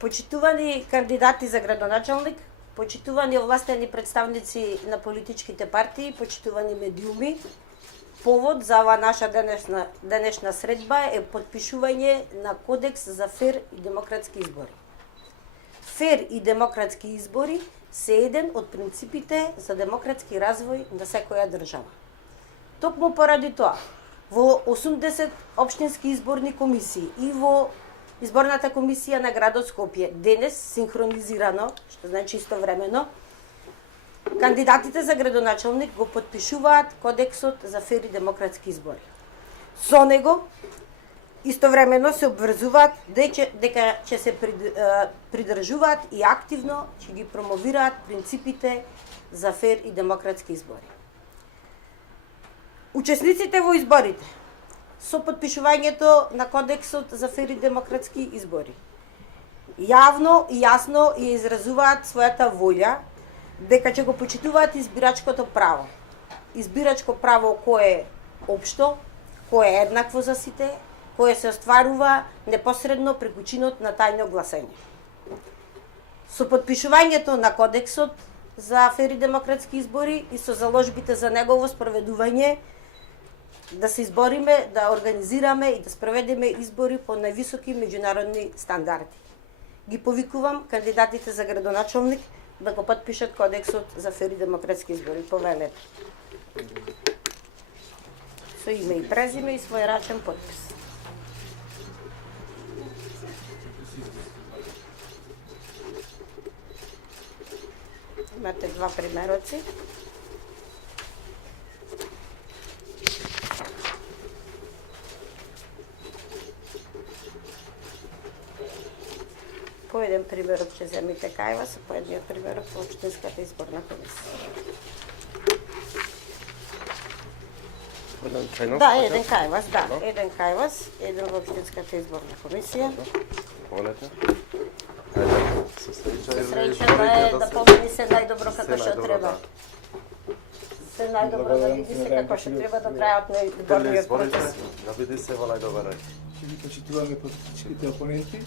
Почитувани кандидати за градоначалник, почитувани овластени представници на политичките партии, почитувани медиуми, повод за ова наша денешна средба е подпишување на Кодекс за фер и демократски избори. Фер и демократски избори се еден од принципите за демократски развој на секоја држава. Токму поради тоа, во 80 општински изборни комисии и во Изборната комисија на градот Скопје денес синхронизирано, што значи истовремено, кандидатите за градоначалник го подпишуваат Кодексот за фер и демократски избори. Со него истовремено се обврзуваат дека ќе се придржуваат и активно ќе ги промовираат принципите за фер и демократски избори. Учесниците во изборите со подпишувањето на Кодексот за фер и демократски избори јавно и јасно ја изразуваат својата волја дека ќе го почитуваат избирачкото право. Избирачко право кое е општо, кое е еднакво за сите, кое се остварува непосредно преку чинот на тајно гласање. Со подпишувањето на Кодексот за фер и демократски избори и со заложбите за негово спроведување да се избориме, да организираме и да спроведеме избори по највисоки меѓународни стандарди. Ги повикувам кандидатите за градоначалник да го подпишат Кодексот за фер и демократски избори. Повелете. Со име и презиме и свој рачен подпис. Имате два примероци. По еден примерок ќе земите кај вас, по едниот примерок во Општинската изборна комисија. Да, еден кај вас, да. Еден кај вас, еден во Општинската изборна комисија. Полете. Среќа е да помени се најдобро како што треба. Се најдобро да види се како што треба до крајот на изборниот процес. Да биде се во најдобар ред. Ќе ги почитуваме политичките опоненти,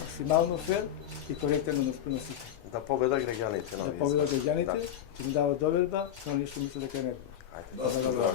максимално фер и коректен на сите. Да победа граѓаните на Да победа граѓаните, ќе ми дава доверба, но ништо мислам дека не е. Ајде, да.